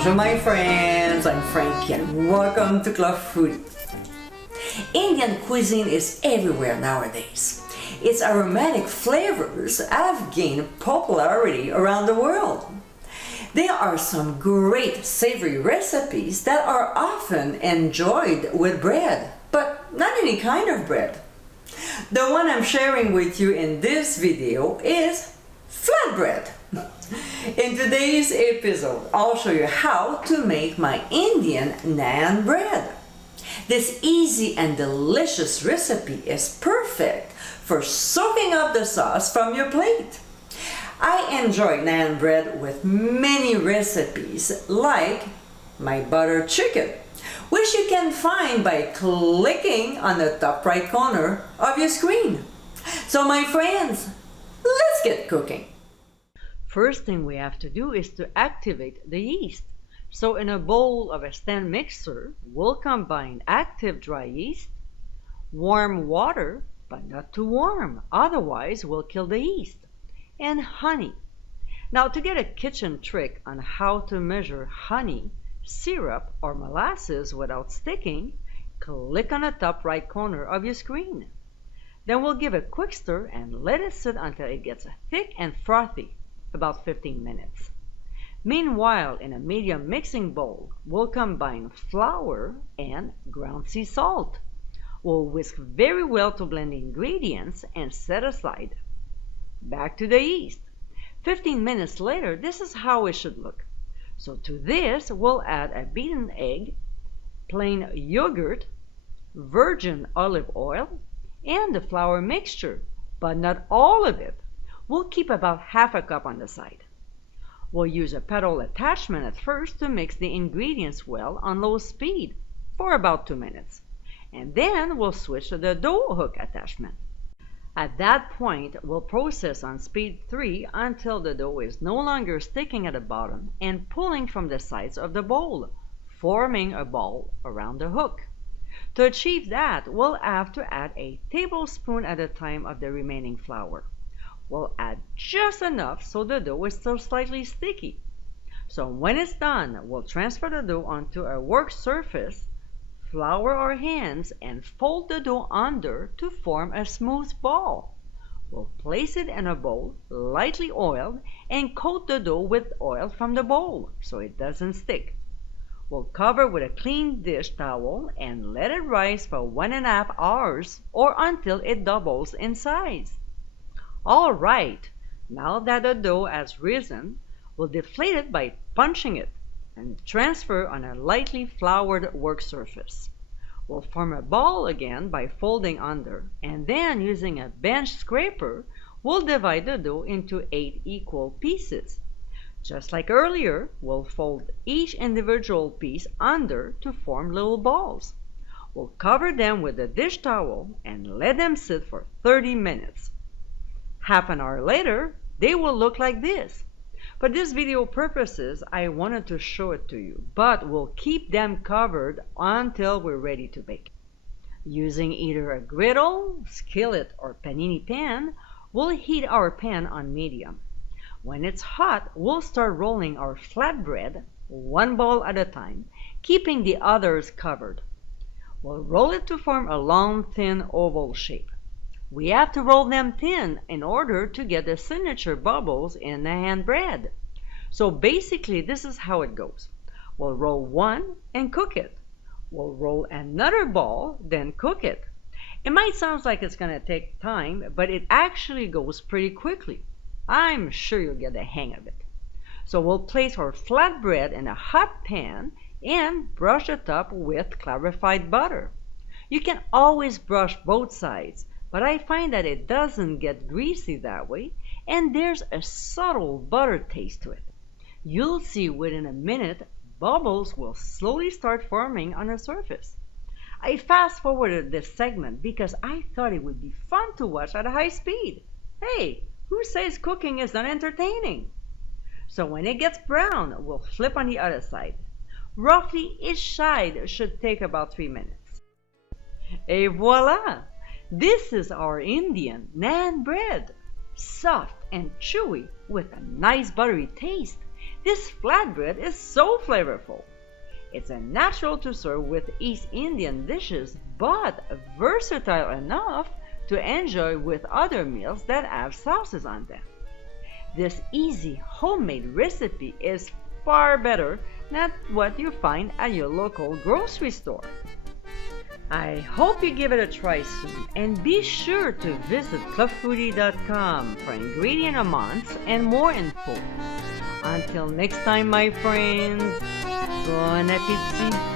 Bonjour my friends, I'm Frankie and welcome to Club Food. Indian cuisine is everywhere nowadays. Its aromatic flavors have gained popularity around the world. There are some great savory recipes that are often enjoyed with bread, but not any kind of bread. The one I'm sharing with you in this video is flatbread. In today's episode, I'll show you how to make my Indian naan bread. This easy and delicious recipe is perfect for soaking up the sauce from your plate. I enjoy naan bread with many recipes like my butter chicken, which you can find by clicking on the top right corner of your screen. So my friends, let's get cooking. First thing we have to do is to activate the yeast. So in a bowl of a stand mixer, we'll combine active dry yeast, warm water, but not too warm, otherwise we'll kill the yeast, and honey. Now to get a kitchen trick on how to measure honey, syrup, or molasses without sticking, click on the top right corner of your screen. Then we'll give a quick stir and let it sit until it gets thick and frothy, about 15 minutes. Meanwhile, in a medium mixing bowl, we'll combine flour and ground sea salt. We'll whisk very well to blend the ingredients and set aside. Back to the yeast. 15 minutes later, this is how it should look. So to this, we'll add a beaten egg, plain yogurt, virgin olive oil, and the flour mixture, but not all of it. We'll keep about half a cup on the side. We'll use a pedal attachment at first to mix the ingredients well on low speed for about 2 minutes. And then we'll switch to the dough hook attachment. At that point, we'll process on speed 3 until the dough is no longer sticking at the bottom and pulling from the sides of the bowl, forming a ball around the hook. To achieve that, we'll have to add a tablespoon at a time of the remaining flour. We'll add just enough so the dough is still slightly sticky. So when it's done, we'll transfer the dough onto a work surface, flour our hands, and fold the dough under to form a smooth ball. We'll place it in a bowl, lightly oiled, and coat the dough with oil from the bowl so it doesn't stick. We'll cover with a clean dish towel and let it rise for 1.5 hours or until it doubles in size. All right, now that the dough has risen, we'll deflate it by punching it and transfer on a lightly floured work surface. We'll form a ball again by folding under, and then using a bench scraper, we'll divide the dough into 8 equal pieces. Just like earlier, we'll fold each individual piece under to form little balls. We'll cover them with a dish towel and let them sit for 30 minutes. Half an hour later, they will look like this. For this video purposes, I wanted to show it to you, but we'll keep them covered until we're ready to bake. Using either a griddle, skillet, or panini pan, we'll heat our pan on medium. When it's hot, we'll start rolling our flatbread, one ball at a time, keeping the others covered. We'll roll it to form a long, thin oval shape. We have to roll them thin in order to get the signature bubbles in the naan bread. So basically, this is how it goes. We'll roll one and cook it. We'll roll another ball, then cook it. It might sound like it's going to take time, but it actually goes pretty quickly. I'm sure you'll get the hang of it. So we'll place our flatbread in a hot pan and brush the top with clarified butter. You can always brush both sides, but I find that it doesn't get greasy that way, and there's a subtle butter taste to it. You'll see within a minute, bubbles will slowly start forming on the surface. I fast forwarded this segment because I thought it would be fun to watch at a high speed. Hey, who says cooking is unentertaining? So when it gets brown, we'll flip on the other side. Roughly each side should take about 3 minutes. Et voila! This is our Indian naan bread, soft and chewy with a nice buttery taste. This flatbread is so flavorful. It's a natural to serve with East Indian dishes, but versatile enough to enjoy with other meals that have sauces on them. This easy homemade recipe is far better than what you find at your local grocery store. I hope you give it a try soon, and be sure to visit clubfoodie.com for ingredient amounts and more info. Until next time, my friends, bon appétit!